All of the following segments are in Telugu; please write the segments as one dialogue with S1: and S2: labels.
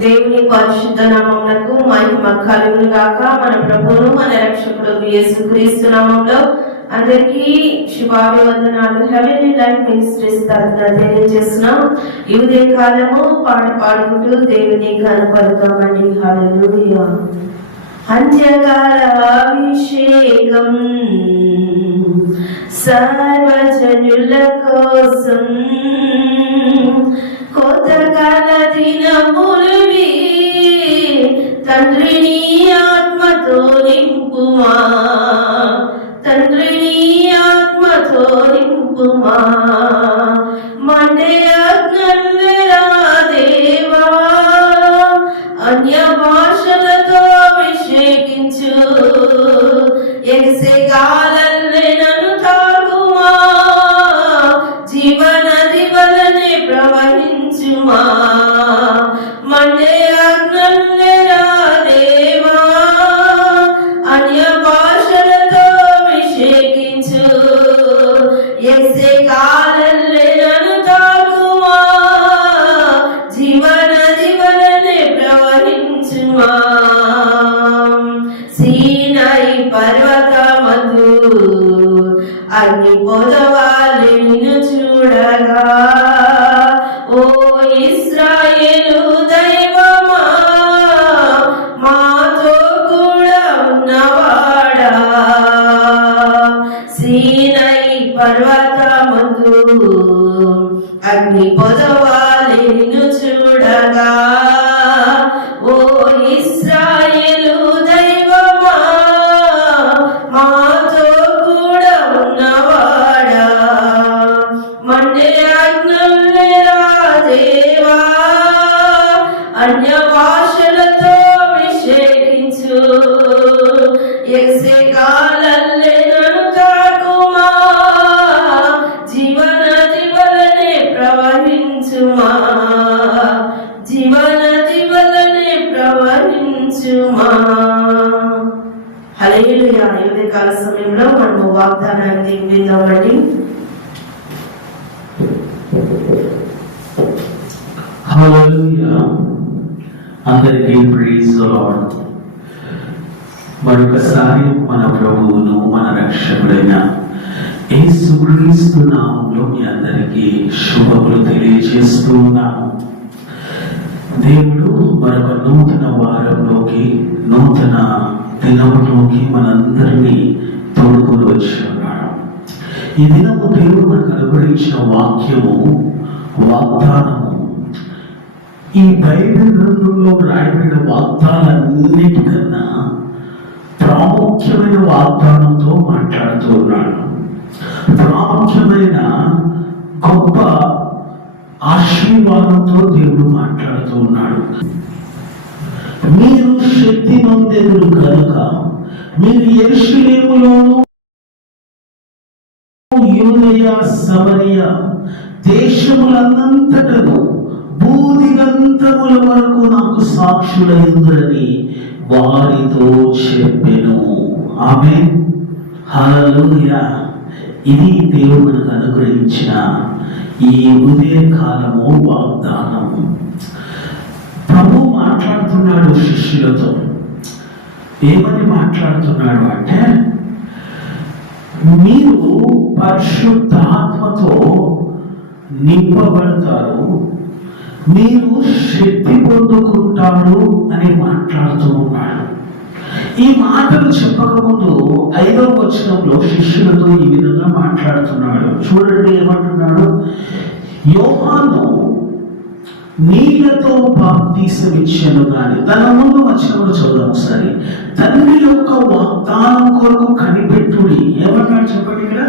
S1: దేవుని పరిశుద్ధ నామమునకు మహిమ కలుగును గాక మన ప్రభువును మన రక్షకుడు యేసుక్రీస్తు నామంలో అందరికీ శుభాభివందనాలు. హెవెన్లీ లైఫ్ మినిస్ట్రీస్ తరఫున తెలియజేస్తున్నాం. ఈ కాలము పాట పాడుకుంటూ దేవుని కనపడతామని హల్లెలూయా అంత్యకాల అభిషేకం సర్వజనుల కోసం కొత్త కాల దినము తండ్రిని ఆత్మతో నింపుమా? తండ్రిని ఆత్మతో నింపుమా? మండే అగ్నల్లా దేవా? అన్య భాషలతో అభిషేకించు ఎగసే అగ్ని పొదవాలి చూడగా
S2: మరొకసారి మన ప్రభువును మన రక్షకుడైన యేసుక్రీస్తు నామంలో మీ అందరికీ శుభములు తెలియజేస్తూ ఉన్నాము. దేవుడు మరొక నూతన వారంలోకి నూతన దినంలోకి మనందరినీ తోడుకొని వచ్చి ఉన్నాడు. ఈ దినము దేవుడు మనకు అనుగ్రహించిన వాక్యము వాగ్దానము ఈ బైబిల్ గ్రంథంలో రాయబడిన వాగ్దానాలన్నిటికన్నా ప్రాముఖ్యమైన వాగ్దానంతో మాట్లాడుతూ ఉన్నాడు. ప్రాముఖ్యమైన గొప్ప ఆశీర్వాదంతో దేవుడు మాట్లాడుతూ ఉన్నాడు. మీరు శక్తి నొందెదురు కనుక మీరు ఎరుషులేములోను యూదయ సమరయ దేశములంతటను భూదిగంతముల వరకు నాకు సాక్షులైందని వారితో చెప్పెను. ఆమె హల్లెలూయా. ఇది దేవుడు మనకు అనుగ్రహించిన ఈ ఉదయకాలము వాగ్దానము. ప్రభు మాట్లాడుతున్నాడు శిష్యులతో. ఏమని మాట్లాడుతున్నాడు అంటే మీరు పరిశుద్ధాత్మతో నింపబడతారు మీరు శక్తి పొందుకుంటారు అని మాట్లాడుతూ ఉన్నాడు. ఈ మాటలు చెప్పకముందు ఐదవ వచనంలో శిష్యులతో ఈ విధంగా మాట్లాడుతున్నాడు. చూడండి ఏమంటున్నాడు? యోహాను నీళ్ళతో బాప్తీసమిచ్చాను కానీ తన ముందు వచ్చినప్పుడు చదువు ఒకసారి. తండ్రి యొక్క వాగ్దానం కొరకు కనిపెట్టుడి. ఏమన్నాడు చెప్పండి ఇక్కడ?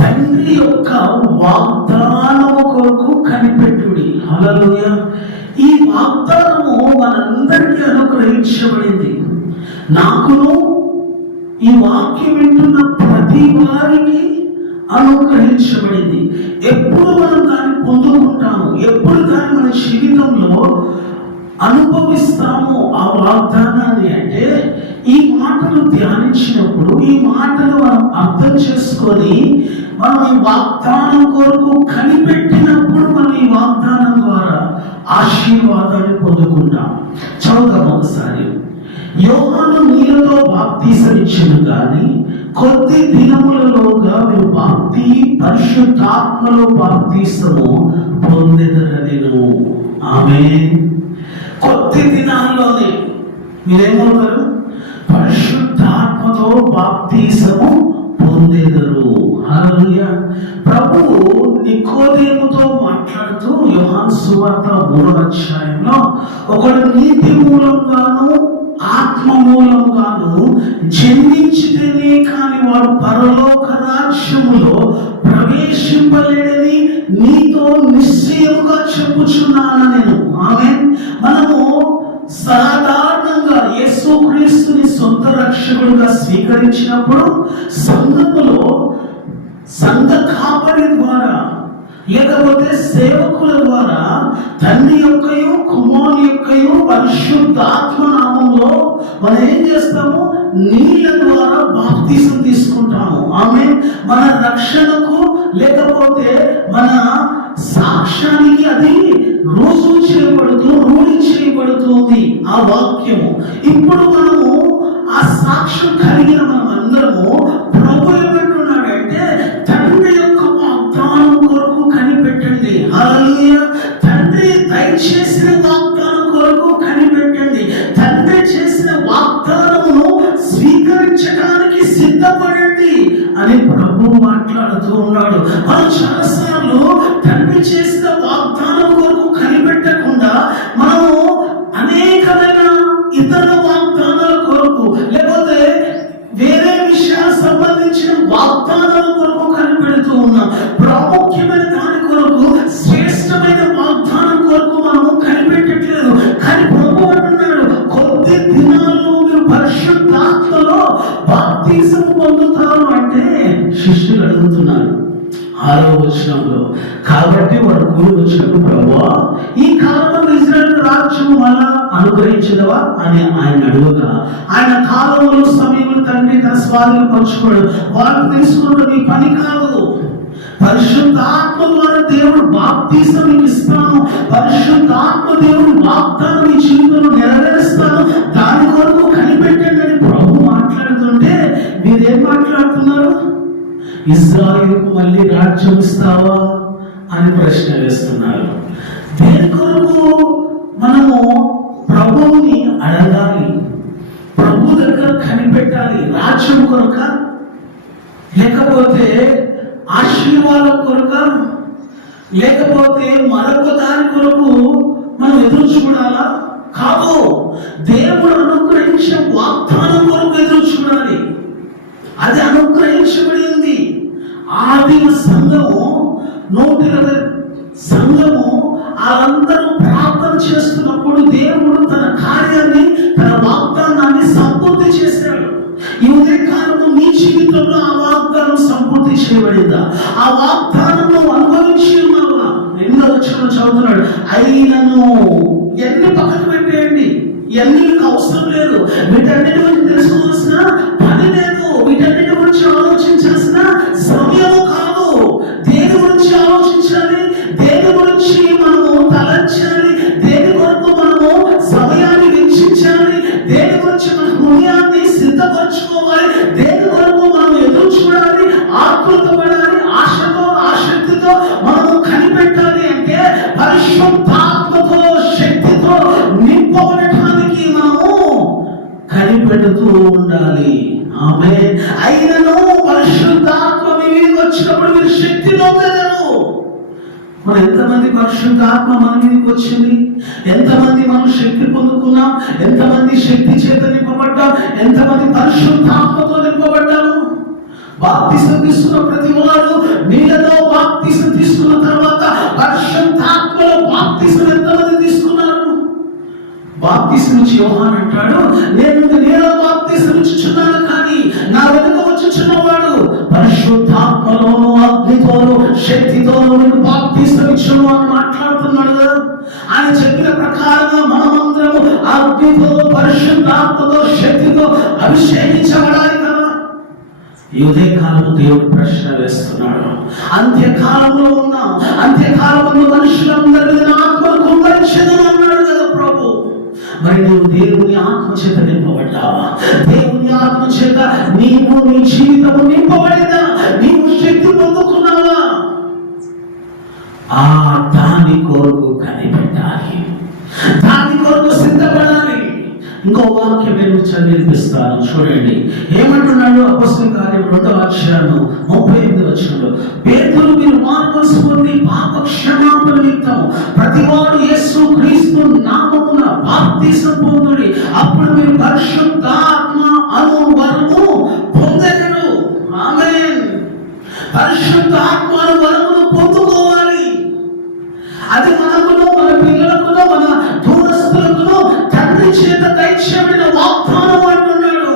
S2: తండ్రి యొక్క వాగ్దానము కొరకు కనిపెట్టుడి. అలలోయ ఈ వాగ్దానము మనందరికీ అనుగ్రహించబడింది. నాకును ఈ వాక్యం వింటున్న ప్రతి వారికి అనుగ్రహించబడింది. ఎప్పుడు మనం దాన్ని పొందుకుంటాము ఎప్పుడు దాన్ని మన జీవితంలో అనుభవిస్తాము ఆ వాగ్దానాన్ని అంటే ఈ మాటలు ధ్యానించినప్పుడు ఈ మాటలు మనం అర్థం చేసుకొని మనం ఈ వాగ్దానం కొరకు కనిపెట్టినప్పుడు మనం ఈ వాగ్దానం ద్వారా ఆశీర్వాదాన్ని పొందుకుంటాం. చదువుతాం ఒకసారి. యోహాను నీళ్ళతో బాప్తీసం కానీ కొద్ది దినములలోగా మీరు బాప్తి పరిశుద్ధాత్మలో బాప్తీసము పొందెదరనేను. ఆమె కొద్ది దినాల్లోనే మీరేమవుతారు పరిశుద్ధాత్మతో బాప్తీసము పొందేదరు. హల్లెలూయా ప్రభువు నికోదేముతో మాట్లాడుతూ యోహాన్ సువార్త మూడో అధ్యాయంలో ఒకడు నీతి మూలంగాను ఆత్మ మూలంగాను జన్మించితేనే కాని వాడు పరలోక రాజ్యములో ప్రవేశింపలేడని నీతో నిశ్చయముగా చెప్పుచున్నాను నేను ఆమె మనము సాధారణంగా యేసుక్రీస్తుని సొంత రక్షకుడుగా స్వీకరించినప్పుడు సంఘములో సంఘ కాపరి ద్వారా లేకపోతే సేవకుల ద్వారా తండ్రి యొక్కయు కుమారు యొక్కయు పరిశుద్ధాత్మ నామంలో మనం ఏం చేస్తాము? నీళ్ళ ద్వారా బాప్తీసం తీసుకుంటాము. ఆమె మన రక్షణకు లేకపోతే మన సాక్ష్యానికి అది రోజు చేయబడుతూ రూఢి చేయబడుతుంది ఆ వాక్యము. ఇప్పుడు మనము ఆ సాక్ష్యం కలిగిన మనం అందరము ఇతరుల వాగ్దానాల కొరకు లేకపోతే వేరే విషయాలకు సంబంధించిన వాగ్దానాల కాబట్టి వాడు కూలి వచ్చినప్పుడు ప్రభా ఈ కాలంలో ఇజ్రాయల్ రాజ్యం మళ్ళా అనుగ్రహించదవా అని ఆయన అడుగుగా ఆయన కాలంలో సమయంలో తండ్రి తన స్వాధీనం పంచుకోడు వాళ్ళు తెలుసుకోవడం మీ పని కాదు. పరిశుద్ధాత్మ ద్వారా దేవుడు బాప్తీసం మీకు ఇస్తాను. పరిశుద్ధాత్మ దేవుడు వాగ్దానం మీ జీవితంలో నెరవేరుస్తాను. దాని కొరకు కనిపెట్టండి అని ప్రభు మాట్లాడుతుంటే మీరేం మాట్లాడుతున్నారు? ఇజ్రాయిల్కు మళ్ళీ రాజ్యం ఇస్తావా? అని ప్రశ్న వేస్తున్నారు. దేని కొరకు మనము ప్రభువుని అడగాలి? ప్రభు దగ్గర కనిపెట్టాలి? రాజ్యం కొరక? లేకపోతే ఆశీర్వాదం కొరక? లేకపోతే మరొక దాని కొరకు మనం ఎదురు చూడాలా? కాదు. దేవుడు అనుగ్రహించే వాగ్దానం కొరకు ఎదురు చూడాలి. అది అనుగ్రహించబడింది. ఆదిమ సంఘము సంఘము వాళ్ళందరూ ప్రార్థన చేస్తున్నప్పుడు దేవుడు తన కార్యాన్ని తన వాగ్దానాన్ని సంపూర్తి చేశాడు. ఈ ఉదయ మీ జీవితంలో ఆ వాగ్దానం సంపూర్తి చేయబడిందా? ఆ వాగ్దానం నువ్వు అనుభవించి ఉన్నావా ఎన్నో వచ్చిన చదువుతున్నాడు. అయినను ఎన్ని పక్కన పెట్టేయండి. ఎన్ని అవసరం లేదు. వీటన్నిటి గురించి తెలుసుకోవాల్సిన పని లేదు. వీటన్నిటి గురించి ఆలోచించాల్సిన ఆకృత పడాలి ఆశతో ఆసక్తితో మనము కనిపెట్టాలి అంటే పరిశుద్ధాత్మతో శక్తితో నింపబడటానికి మనము కనిపెడుతూ ఉండాలి. ఆమె అయినను పరిశుద్ధాత్మ మీదకి వచ్చినప్పుడు మీరు శక్తి పొందలేరు. మన ఎంతమంది పరిశుద్ధాత్మ మన మీదకి వచ్చింది? ఎంతమంది మనం శక్తి పొందుకున్నాం? ఎంతమంది శక్తి చేత నింపబడ్డాం? ఎంతమంది పరిశుద్ధాత్మతో నింపబడ్డాము బాప్తిసం తీసుకున్న ప్రతి వాడు నీళ్ళతో బాప్తిసం తీసుకున్న తర్వాత పరిశుద్ధాత్మలో బాప్తిసం ఎంతమంది తీసుకున్నారు? బాప్తిసం నుంచి యోహాన్ అంటాడు నేను నీళ్ళ బాప్తిసం ఇచ్చుచున్నాను కానీ నా వెనుక వచ్చుచున్నవాడు పరిశుద్ధాత్మలోను అగ్నితోను శక్తితోను నేను బాప్తిసం ఇచ్చును అని మాట్లాడుతున్నాడు. కదా ఆయన చెప్పిన ప్రకారంగా మనమందరము అగ్నితో పరిశుద్ధాత్మతో శక్తితో అభిషేకించబడాలి. ఈ ఉదయకాలంలో దేవుడు ప్రశ్న వేస్తున్నాడు. అంత్యకాలంలో ఉన్నాం. అంత్యకాలంలో మనుషులందరి మీద అన్నాడు కదా ప్రభు. మరి నువ్వు దేవుని ఆత్మ చేత నింపబడ్డావా? దేవుని ఆత్మ చేత నీవు నీ జీవితము నింపబడిందా? నీవు శక్తి పొందుకున్నావా? ఆ దాని కొరకు కనిపెట్టాలి. దాని కొరకు సిద్ధపడాలి. ఇంకో వాక్యం నేను చదివిపిస్తాను. చూడండి. ఏమంటున్నాడు అపస్సు కార్యం రెండవ అక్షరాలు ముప్పై ఎనిమిది వచ్చంలో పేదలు మీరు మార్పు పొంది పాప క్షమాపణ నిమిత్తం ప్రతివాడు యేసు క్రీస్తు నామమున బాప్తిసం పొందుడి. అప్పుడు మీరు పరిశుద్ధాత్మ అను వరము పొందగలరు ఆమేన్. పరిశుద్ధాత్మ అను వరమును పొందుకోవాలి. అది మనకు చేత వాగ్దానం అంటున్నాడు.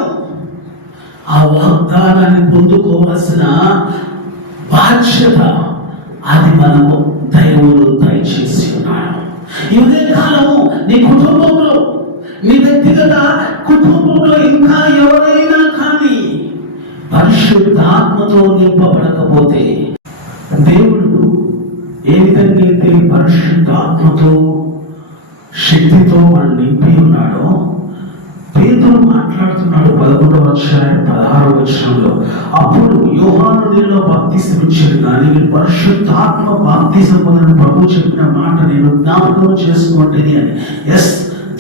S2: ఆ వాగ్దానాన్ని పొందుకోవలసిన బాధ్యత అది మనము దైవుడు దయచేసి ఉన్నాడు. ఇదే కాలము నీ కుటుంబంలో నీ వ్యక్తిగత కుటుంబంలో ఇంకా ఎవరైనా కానీ పరిశుద్ధాత్మతో నింపబడకపోతే దేవుడు ఏ విధంగా అయితే పరిశుద్ధాత్మతో శక్తితో మనం నింపి ఉన్నాడో పేదలు మాట్లాడుతున్నాడు పదకొండవ అధ్యాయం పదహారవ వచనంలో. అప్పుడు యోహాను నీలో బాప్తిసం ఇచ్చాడు కానీ మీరు పరిశుద్ధాత్మ బాప్తిసం పొందిన ప్రభు చెప్పిన మాట నేను జ్ఞాపకం చేసుకోండి అని. ఎస్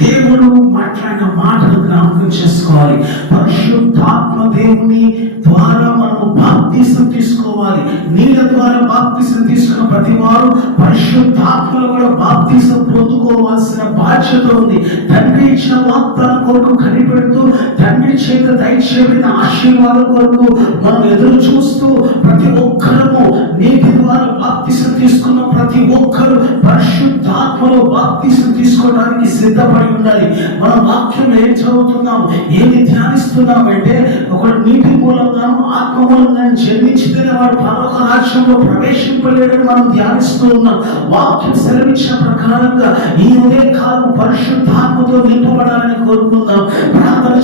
S2: దేవుడు మాట్లాడిన మాటలు జ్ఞాపకం చేసుకోవాలి. పరిశుద్ధాత్మ దేవుని ద్వారా మనము బాప్తిసం తీసుకోవాలి. నీళ్ళ ద్వారా బాప్తిసం తీసుకున్న ప్రతి వారు పరిశుద్ధాత్మలు కూడా బాప్తిసం పొందుకోవాల్సిన బాధ్యత ఉంది. తండ్రి ఇచ్చిన వాగ్దానం కొరకు కనిపెడుతూ తండ్రి చేత దయచేయబడిన ఆశీర్వాదం కొరకు మనం ఎదురు చూస్తూ ప్రతి ఒక్కరము నీటి ద్వారా బాప్తిసం తీసుకున్న ప్రతి ఒక్కరు పరిశుద్ధాత్మలో బాప్తిసం తీసుకోవడానికి సిద్ధపడి ఉండాలి. మనం వాక్యం ఏం చదువుతున్నాం? ఏది ధ్యానిస్తున్నాం అంటే ఒకడు నీటి మూలంగాను ఆత్మ మూలంగాను జన్మించితేనే వాడు పరలోక రాజ్యంలో ప్రవేశింపలేడని మనం ధ్యానిస్తూ ఉన్నాం. వాక్యం సెలవిచ్చిన ప్రకారంగా ఈ ఉదయ కాలం పరిశుద్ధాత్మతో నింపబడాలని కోరుకుందాం.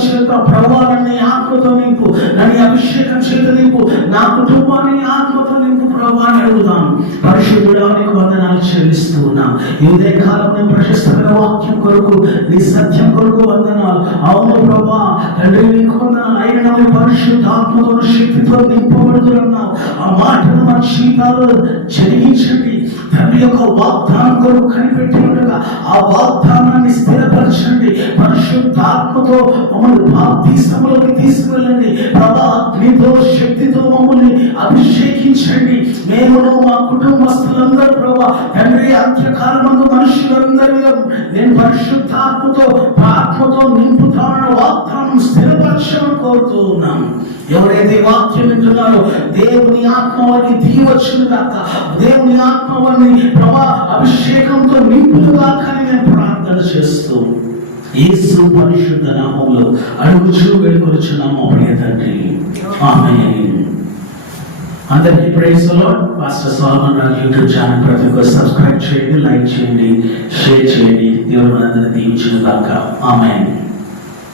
S2: చేత ప్రభావాన్ని ఆత్మతో నింపు. నన్ను అభిషేకం చేత నింపు. నా కుటుంబాన్ని ఆత్మతో నింపు. ప్రభావాన్ని అడుగుతాను పరిశుద్ధుడానికి వందనాలు చెల్లిస్తూ ఉన్నాం. ఇదే కాలంలో ప్రశస్తమైన వాక్యం కొరకు నీ సత్యం కొరకు వందనాలు. అవును ప్రభా తండ్రి నీకు వందనాలు. అయిన మీ పరిశుద్ధాత్మతో శక్తితో నింపబడుతున్నావు ఆ మాటను మా జీవితాలు జరిగించండి. తండ్రి యొక్క వాగ్దానం కొరకు కనిపెట్టి ఉండగా ఆ వాగ్దానాన్ని స్థిరపరచండి. పరిశుద్ధాత్మతో మమ్మల్ని బాప్తిసములోకి తీసుకువెళ్ళండి. ప్రభా అగ్నితో శక్తితో మమ్మల్ని అభిషేకించండి. నేను మా కుటుంబస్తులందరూ ప్రభా తండ్రి అంత్యకాలమందు మనుషులందరి నేను పరిశుద్ధాత్మతో ఆత్మతో నింపుతానన్న వాగ్దానం స్థిరపరచమని కోరుతూ ఉన్నాను. ఎవరైతే వాక్యం వింటున్నారో దేవుని ఆత్మ వారికి దిగవచ్చును గాక దేవుని ఆత్మ వారిని ప్రభా అభిషేకంతో నింపును గాక నేను ప్రార్థన చేస్తూ యేసు పరిశుద్ధ నామంలో అడుగుచు వేడుకొచ్చున్నాము ప్రియ తండ్రి. ఆమేన్. అందరికీ praise Lord. Pastor Solomon Raju YouTube channel ప్రతి ఒక్కరు సబ్స్క్రైబ్ చేయండి లైక్ చేయండి షేర్ చేయండి. దేవుడు అందరినీ దీవించిన దాకా ఆమెన్.